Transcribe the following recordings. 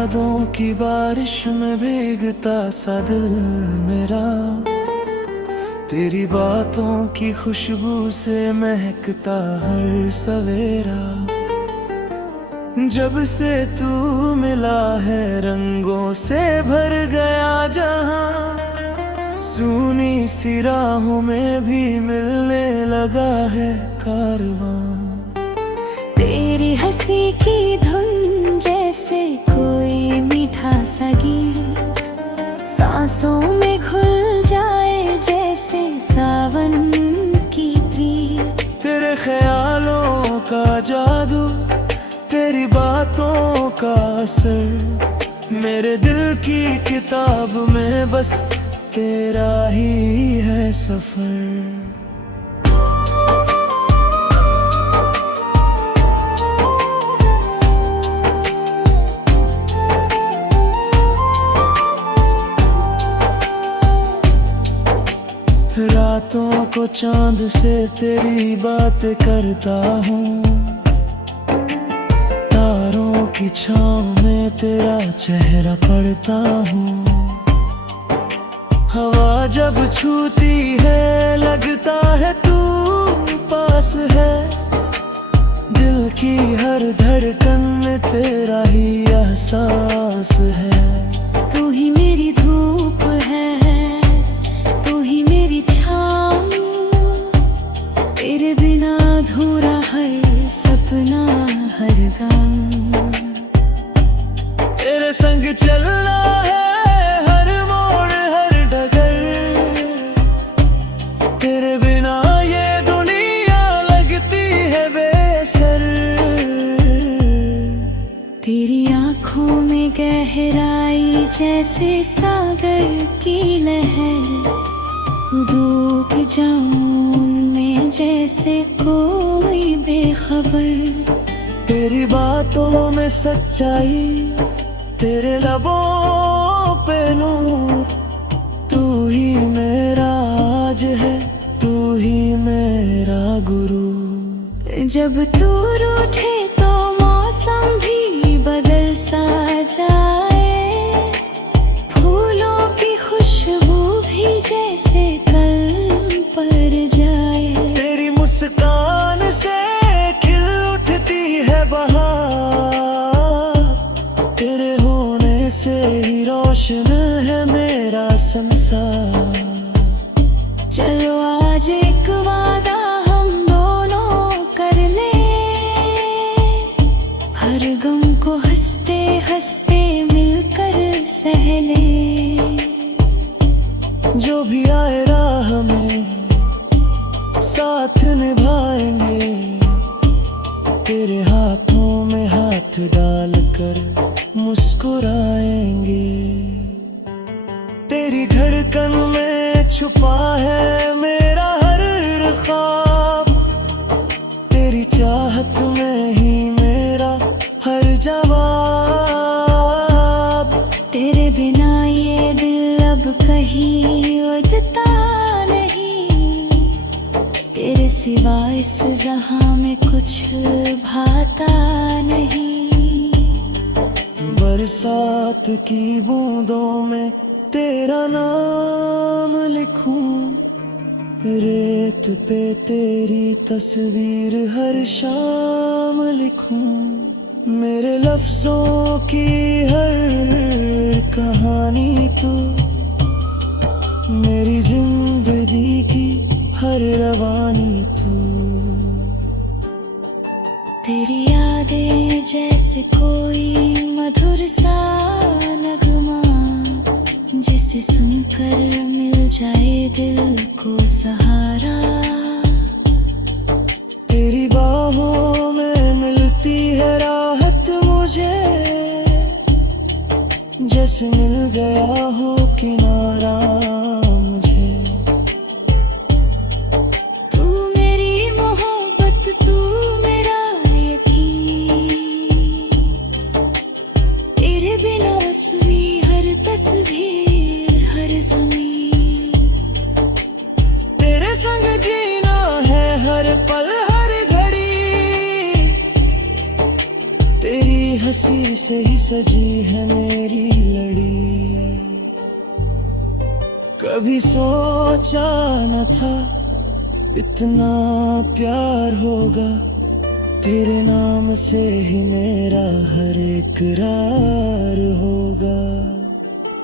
यादों की बारिश में भीगता सा दिल मेरा, तेरी बातों की खुशबू से महकता हर सवेरा। जब से तू मिला है रंगों से भर गया जहां, सूनी सी राहों में भी मिलने लगा है कारवां। तेरी हंसी की धुन जैसे कोई मीठा सा गीत, सांसों में घुल जाए जैसे सावन की प्रीत। तेरे ख्यालों का जादू, तेरी बातों का असर, मेरे दिल की किताब में बस तेरा ही है सफर। रातों को चांद से तेरी बातें करता हूँ, तारों की छाँव में तेरा चेहरा पढ़ता हूँ। हवा जब छूती है लगता है तू पास है, दिल की हर धड़कन में तेरा ही एहसास है। तू ही मेरी धूप है, तू ही मेरी छाँव, तेरे बिना अधूरा हर सपना हर गम। तेरे संग चलना है हर मोड़ हर डगर, तेरे बिना ये दुनिया लगती है बेसर। तेरी आँखों में गहराई जैसे सागर की लहर, डूब जाऊं उनमें जैसे कोई बेखबर। तेरी बातों में सच्चाई, तेरे लबों पे नूर, तू ही मेरा आज है, तू ही मेरा गुरु। जब तू रूठे तो मौसम भी बदल सा जाए, फूलों की खुशबू भी जैसे कल पर जाए। तेरी मुस्कान से खिल उठती है बहार, तेरे होने से ही रोशन है मेरा संसार। चलो आज एक वादा हम दोनों कर ले, हर गम को हंसते हंसते मिलकर सह ले। जो भी आए राह में साथ निभाएंगे, तेरे हाथों में हाथ डालकर मुस्कुराएंगे। तेरी धड़कन में छुपा है मेरा हर ख्वाब, तेरी चाहत में ही मेरा हर जवाब। तेरे बिना ये दिल अब कहीं उड़ता नहीं, तेरे सिवा इस जहां में कुछ भाता नहीं। बरसात की बूंदों में तेरा नाम लिखूं, रेत पे तेरी तस्वीर हर शाम लिखूं। मेरे लफ्जों की हर कहानी तू, मेरी जिंदगी की हर रवानी तू। तेरी यादें जैसे कोई मधुर सा नगमा, जिसे सुनकर मिल जाए दिल को सहारा। तेरी बाहों में मिलती है राहत मुझे, जैसे मिल गया हो किनारा मुझे। तू मेरी मोहब्बत, तू मेरा यकीन, तेरे बिना असली हर तस्वीर हर ज़मीन। तेरे संग जीना है हर पल हर घड़ी, तेरी हंसी से ही सजी है मेरी लड़ी। कभी सोचा न था इतना प्यार होगा, तेरे नाम से ही मेरा हर इकरार होगा।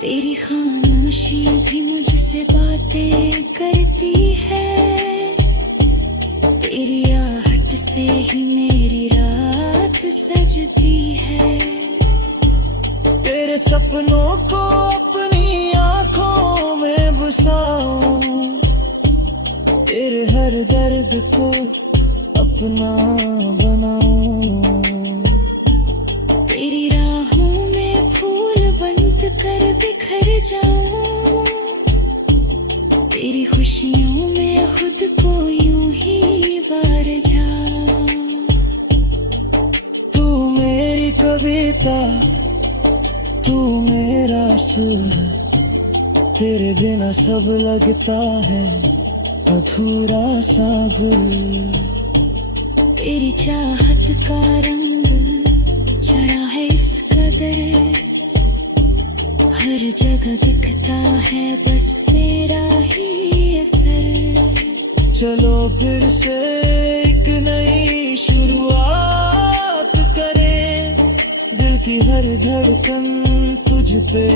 तेरी खामोशी भी मुझसे बातें करती है, तेरी आहट से ही मेरी रात सजती है। तेरे सपनों को अपनी आंखों में बसाऊं, तेरे हर दर्द को अपना बनाऊं। तेरी राहों में फूल बंद कर बिखर जाऊं, तेरी खुशियों में खुद को यूं ही वार जाऊं। तू मेरी कविता, तू मेरा सुर, तेरे बिना सब लगता है अधूरा सा गुल। तेरी चाहत का रंग चढ़ा है इस कदर, हर जगह दिखता है बस तेरा ही असर। चलो फिर से एक नई शुरुआत करें, दिल की हर धड़कन तुझ पे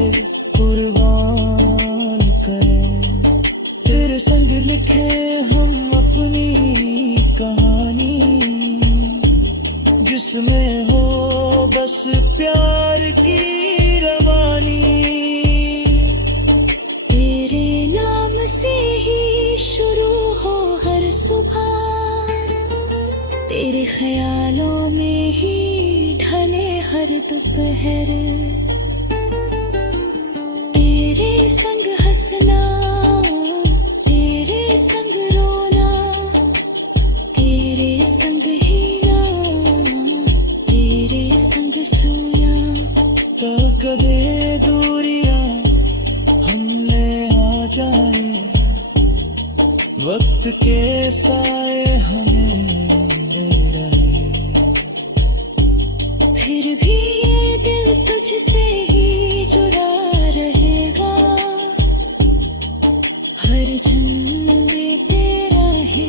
कुर्बान करें। तेरे संग लिखे हम अपनी कहानी, जिसमें हो बस प्यार की रवानी। तेरे नाम से ही शुरू हो हर सुबह, तेरे ख्यालों में ही ढले हर दोपहर। तेरे संग हंसना, तेरे संग रोना, तेरे संग हीना, तेरे संग सोना। तो कदे दूरियां हमने आ जाए, वक्त के साए हमें दे रहे। फिर भी ये दिल तुझसे ही जुड़ा रहेगा, हर जन्म में तेरा है।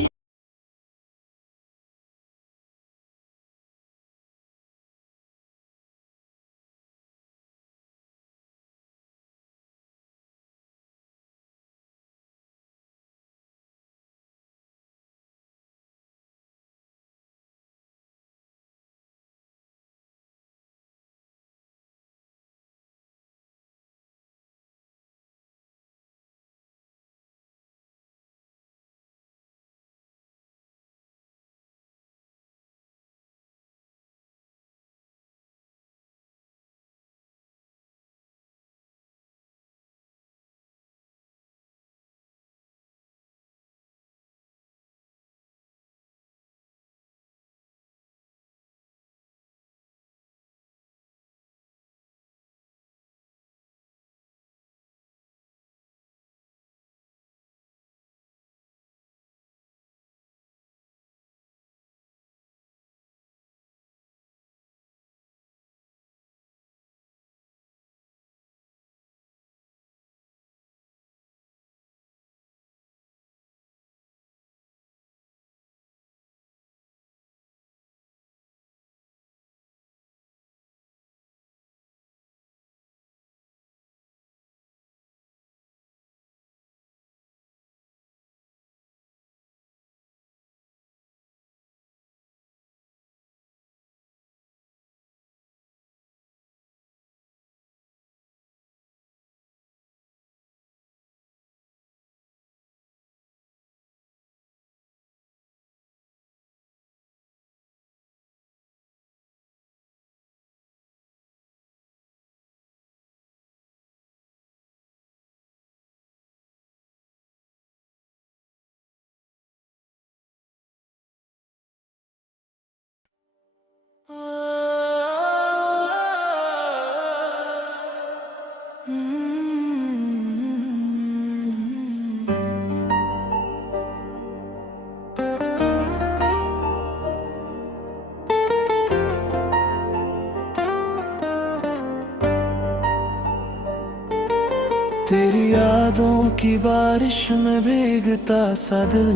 तेरी यादों की बारिश में भीगता सा दिल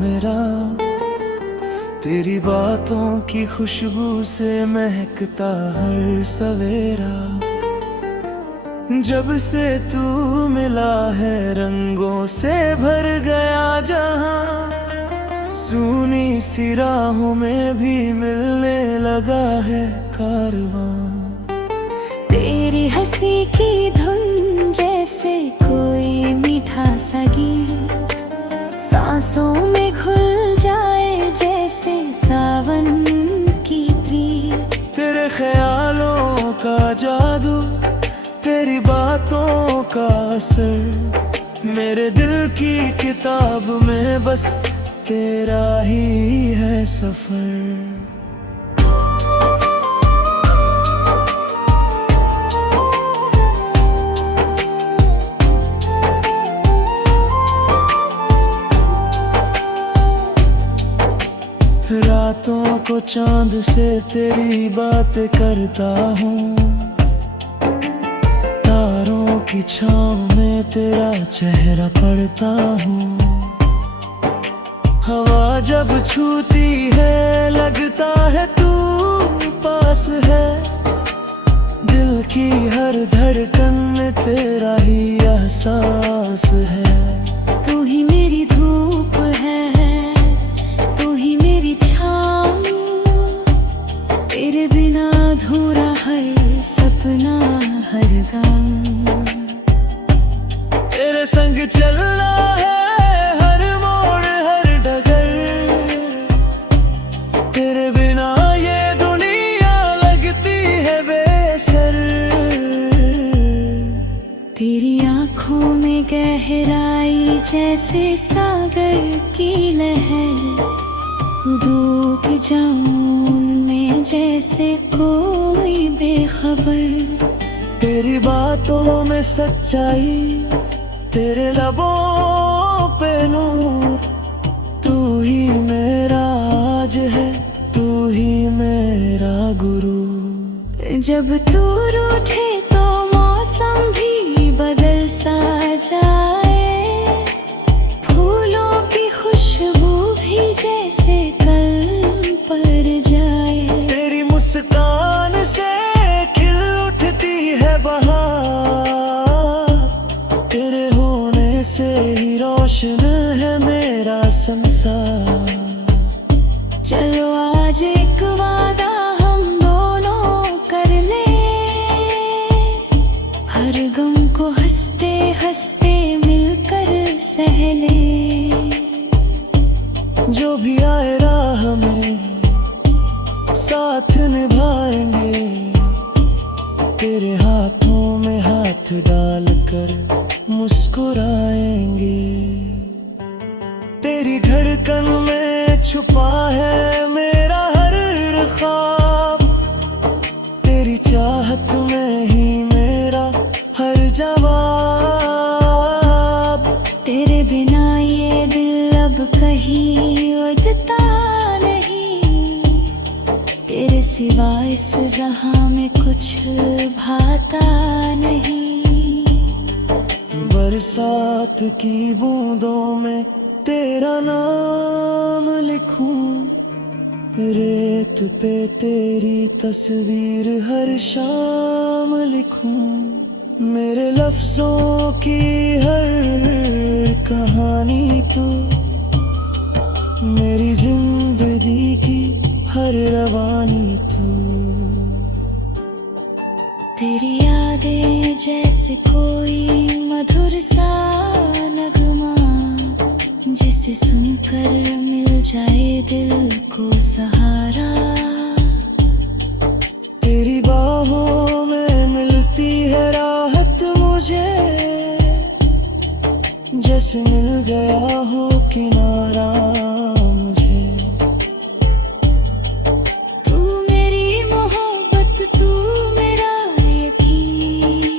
मेरा, तेरी बातों की खुशबू से महकता हर सवेरा। जब से तू मिला है रंगों से भर गया जहां, सूनी सी राहों में भी मिलने लगा है कारवां। तेरी हंसी की धुन जैसे कोई मीठा सा गीत, सांसों में घुल जाए जैसे सावन की प्रीत। तेरे ख्यालों का जादू, तेरी बातों का असर, मेरे दिल की किताब में बस तेरा ही है सफर। रातों को चांद से तेरी बातें करता हूँ, तारों की छाँव में तेरा चेहरा पढ़ता हूँ। हवा जब छूती है लगता है तू पास है, दिल की हर धड़कन में तेरा ही एहसास है। तू ही मेरी धूप है, तू ही मेरी छाँव, तेरे बिना अधूरा हर सपना हर गम। तेरे संग चलना है हर मोड़ हर डगर, तेरे बिना ये दुनिया लगती है बेसर। तेरी आँखों में गहराई जैसे सागर की लहर, डूब जाऊं उनमें जैसे कोई बेखबर। तेरी बातों में सच्चाई, तेरे लबों पे नूर, तू ही मेरा आज है, तू ही मेरा गुरु। जब तू रूठे तो मौसम भी बदल सा जाए, फूलों की खुशबू भी जैसे कल पर जाए। तेरी मुस्कान से खिल उठती है बहार, तेरे होने से ही रोशन है मेरा संसार। चलो आज एक वादा हम दोनों कर ले, हर गम को हंसते हंसते मिलकर सह ले। जो भी आए राह में साथ निभाएंगे, तेरे हाथों में हाथ डालकर मुस्कुराएंगे। तेरी धड़कन में छुपा है मेरा हर ख्वाब, तेरी चाहत में ही मेरा हर जवाब। तेरे बिना ये दिल अब कहीं उड़ता नहीं, तेरे सिवा इस जहां में कुछ भाता नहीं। बरसात की बूंदों में तेरा नाम लिखूं, रेत पे तेरी तस्वीर हर शाम लिखूं। मेरे लफ्जों की हर कहानी तू, मेरी जिंदगी की हर रवानी तू। तेरी यादें जैसे कोई मधुर सा नगमा, जिसे सुनकर मिल जाए दिल को सहारा। तेरी बाहों में मिलती है राहत मुझे, जैसे मिल गया हो किनारा मुझे। तू मेरी मोहब्बत, तू मेरा यकीन,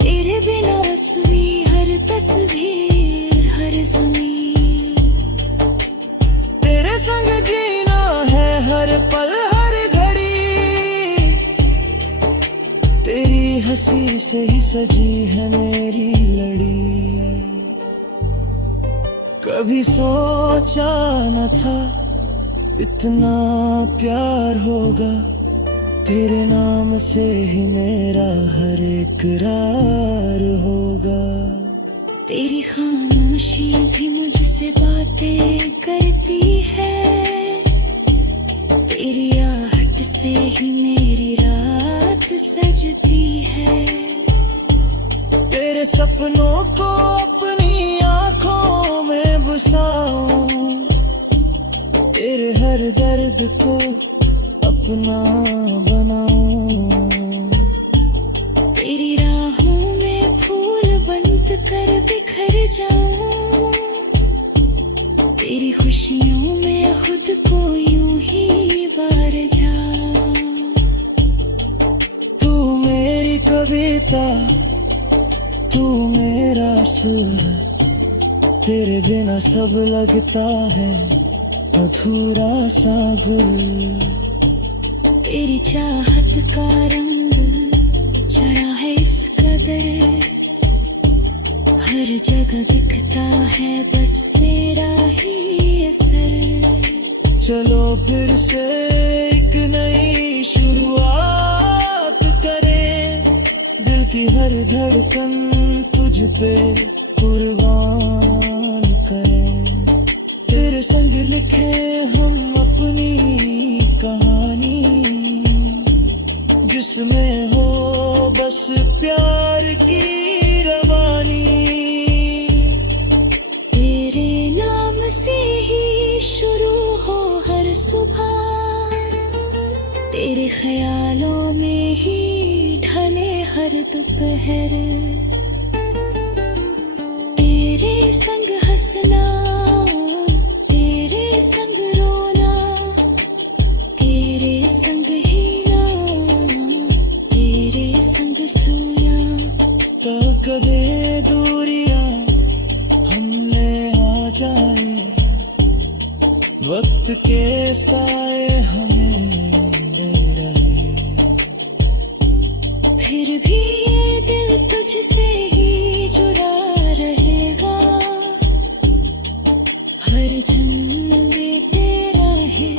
तेरे बिना असली हर तस्वीर हर ज़मीन। तेरे संग जीना है हर पल हर घड़ी, तेरी उसी से ही सजी है मेरी लड़ी। कभी सोचा न था इतना प्यार होगा, तेरे नाम से ही मेरा हर इकरार होगा। तेरी खामोशी भी मुझसे बातें करती है, तेरी आहट से ही मेरी रात सजती है। तेरे सपनों को अपनी आंखों में बसाऊं, तेरे हर दर्द को अपना बनाऊं। तेरी राहों में फूल बंद कर बिखर जाऊं, तेरी खुशियों में खुद को यूं ही वार जाऊं। तू मेरी कविता, तू मेरा सुर, तेरे बिना सब लगता है अधूरा सा गुल। तेरी चाहत का रंग चढ़ा है इस कदर, हर जगह दिखता है बस तेरा ही असर। चलो फिर से एक नई शुरुआत करें, दिल की हर धड़कन तुझ पे कुर्बान करें। तेरे संग लिखे हम अपनी कहानी, जिसमें हो बस प्यार की रवानी। तेरे नाम से ही शुरू हो हर सुबह, तेरे ख्यालों में ही ढले हर दोपहर। तेरे संग हंसना, तेरे संग रोना, तेरे संग हीना, तेरे संग सोना। तो कदे दूरियां हमने आ जाए, वक्त के साए हमें दे रहे, फिर भी ये दिल तुझसे ही जुड़ा रहेगा, हर झंडे तेरा है।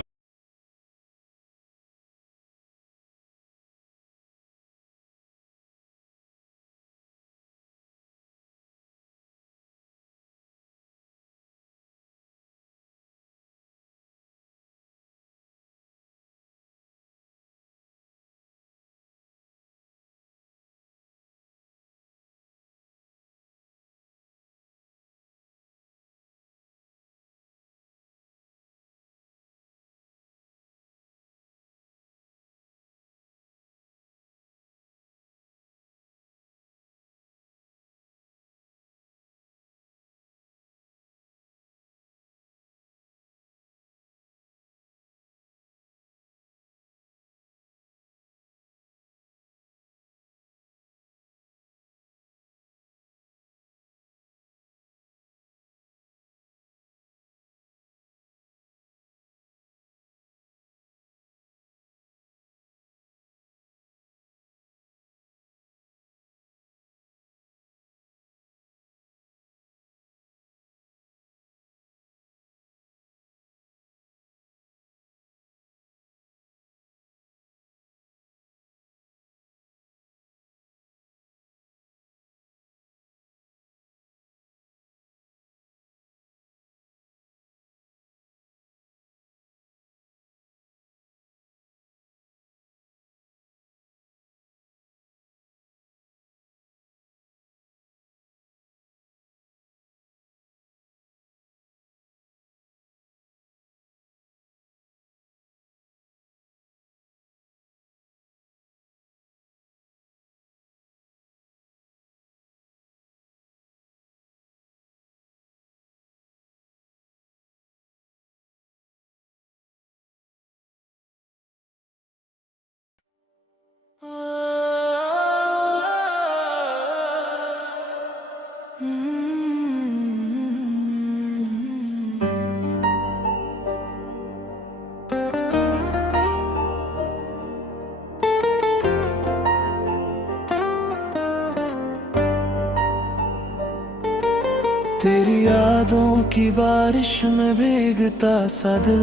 की बारिश में भीगता सा दिल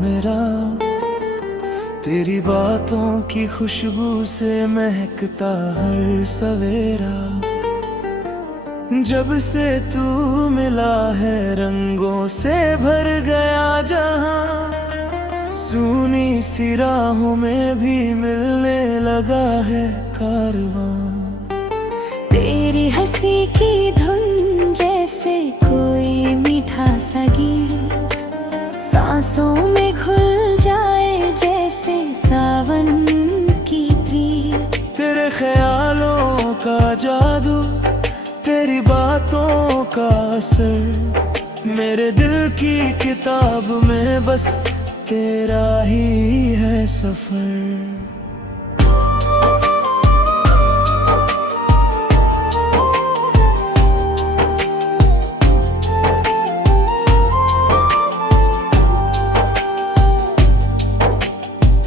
मेरा, तेरी बातों की खुशबू से महकता हर सवेरा। जब से तू मिला है रंगों से भर गया जहां, सूनी सी राहों में भी मिलने लगा है कारवां। तेरी हंसी की धुन जैसे कोई मीठा सा गीत, सांसों में घुल जाए जैसे सावन की प्रीत। तेरे ख्यालों का जादू, तेरी बातों का असर, मेरे दिल की किताब में बस तेरा ही है सफर।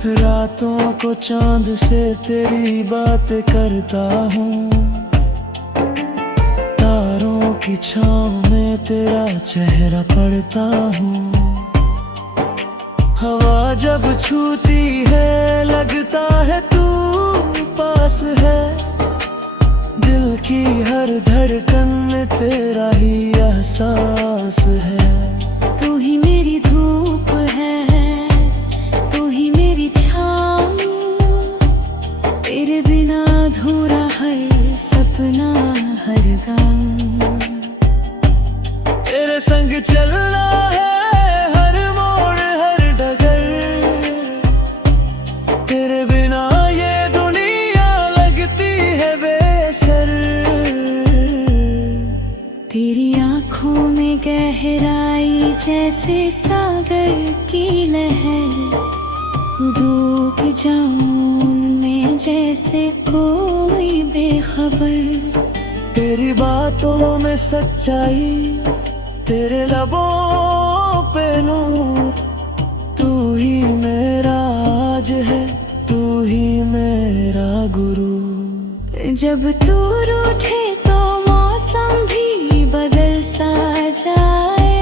रातों को चांद से तेरी बातें करता हूँ, तारों की छाँव में तेरा चेहरा पढ़ता हूँ। हवा जब छूती है लगता है तू पास है, दिल की हर धड़कन में तेरा ही एहसास है। तू ही मेरी धूप है, तू ही मेरी छाँव, तेरे बिना अधूरा हर सपना हर गम। तेरे संग चलना है हर मोड़ हर डगर, तेरे बिना ये दुनिया लगती है बेसर। तेरी आँखों में गहराई जैसे सागर की लहर, डूब जाऊं उनमें जैसे कोई बेखबर। तेरी बातों में सच्चाई, तेरे लबों पे नूर, तू ही मेरा आज है, तू ही मेरा गुरु। जब तू रूठे तो मौसम भी बदल सा जाए,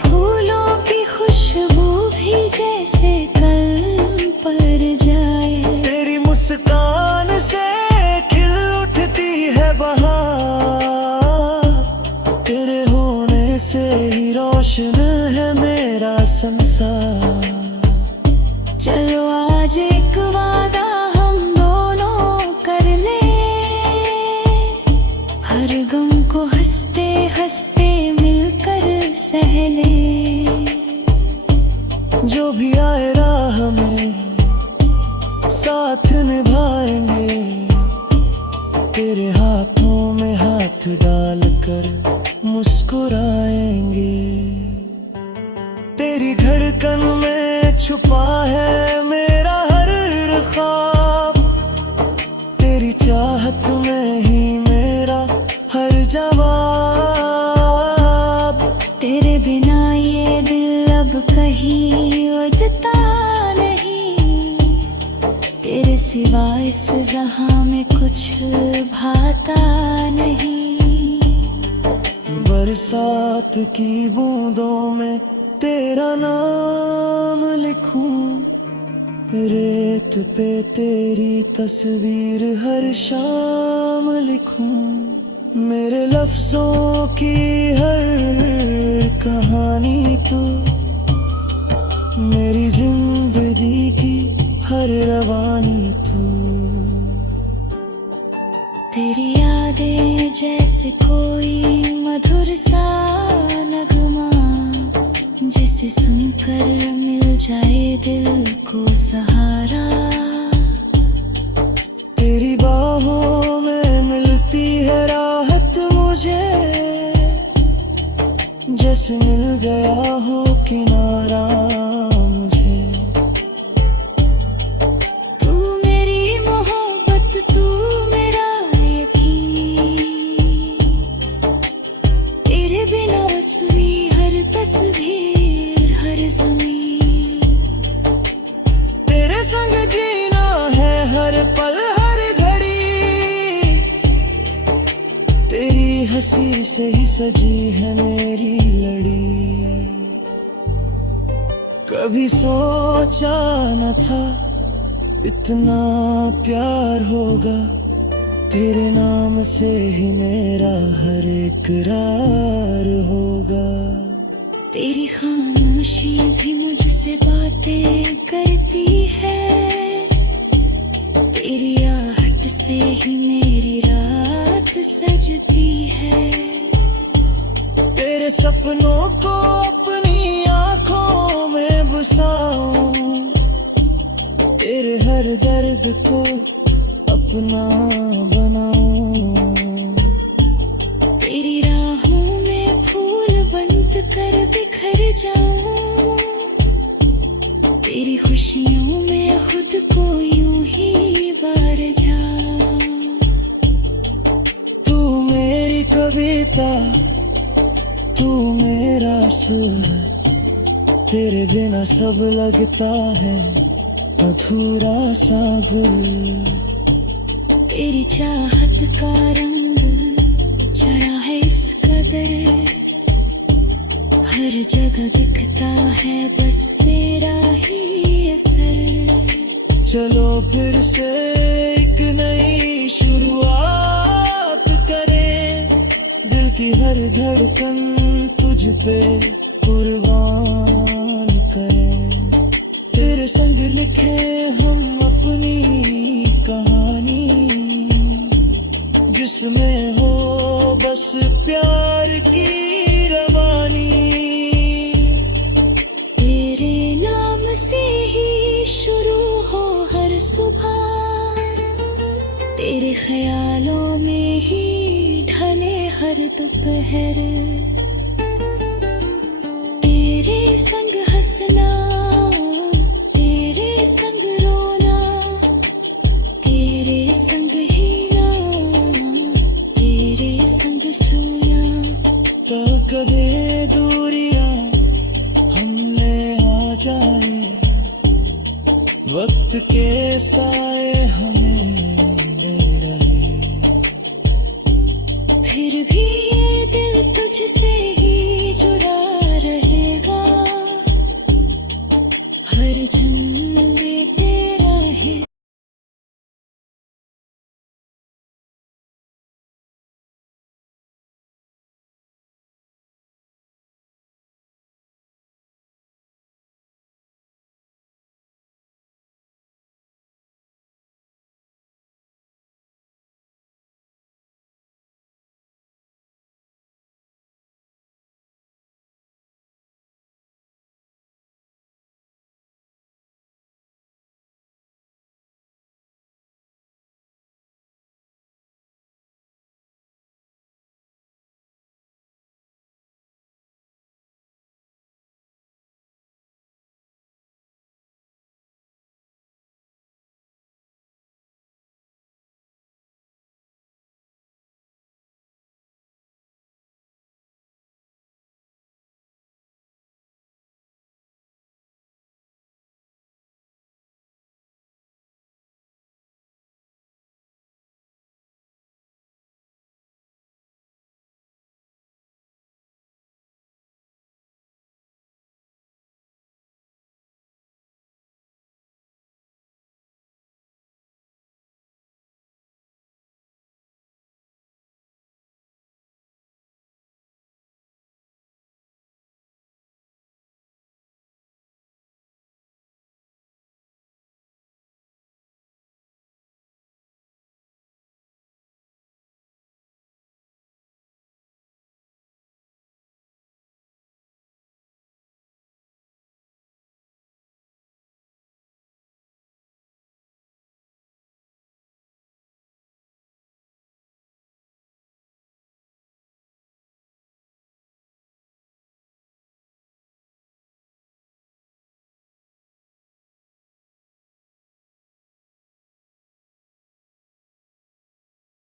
फूलों की खुशबू भी जैसे कल पर जाए। तेरी मुस्कान से खिल उठती है बहार, तेरे होने से ही रोशन है मेरा संसार। चलो आज एक वादा हम दोनों कर ले, हर गम को हंसते हंसते मिलकर सह ले। जो भी आए राह में साथ निभाएंगे, तेरे हाथों में हाथ डालकर मुस्कुराएंगे। तेरी धड़कन में छुपा है मेरा हर ख्वाब, तेरी चाहत में ही मेरा हर जवाब। तेरे बिना ये दिल अब कहीं उड़ता नहीं, तेरे सिवा इस जहां में कुछ भाता नहीं। बरसात की बूंदों में तेरा नाम लिखूं, रेत पे तेरी तस्वीर हर शाम लिखूं। मेरे लफ्जों की हर कहानी तू, मेरी जिंदगी की हर रवानी तू। तेरी यादें जैसे कोई मधुर सा नगमा, जिसे सुनकर मिल जाए दिल को सहारा। तेरी बाहों में मिलती है राहत मुझे, जैसे मिल गया हो किनारा मुझे। तू मेरी मोहब्बत, तू मेरा यकीन, तेरे बिना असली हर तस्वीर हर ज़मीन। तेरे संग जीना है हर पल हर घड़ी, तेरी हंसी से ही सजी है मेरी कभी सोचा न था इतना प्यार होगा, तेरे नाम से ही मेरा हर इकरार होगा। तेरी खामोशी भी मुझसे बातें करती है, तेरी आहट से ही मेरी रात सजती है। तेरे सपनों को अपनी आंखों में बसाऊं, तेरे हर दर्द को अपना बनाऊं। तेरी राहों में फूल बंद कर बिखर जाऊं, तेरी खुशियों में खुद को यूं ही वार जाऊं। तू मेरी कविता, तू मेरा सुर, तेरे बिना सब लगता है अधूरा सा गुल। तेरी चाहत का रंग चढ़ा है इस कदर, हर जगह दिखता है बस तेरा ही असर। चलो फिर से एक नई शुरुआत करें, दिल की हर धड़कन तुझ पे कुर्बान करें। तेरे संग लिखे हम अपनी कहानी, जिसमें हो बस प्यार की रवानी। तेरे नाम से ही शुरू हो हर सुबह, तेरे ख्यालों में ही ढले हर दोपहर। तेरे संग हंसना, तेरे संग रोना, तेरे संग हीना, तेरे संग सोना। तो कदे दूरियां हमने आ जाए, वक्त के साए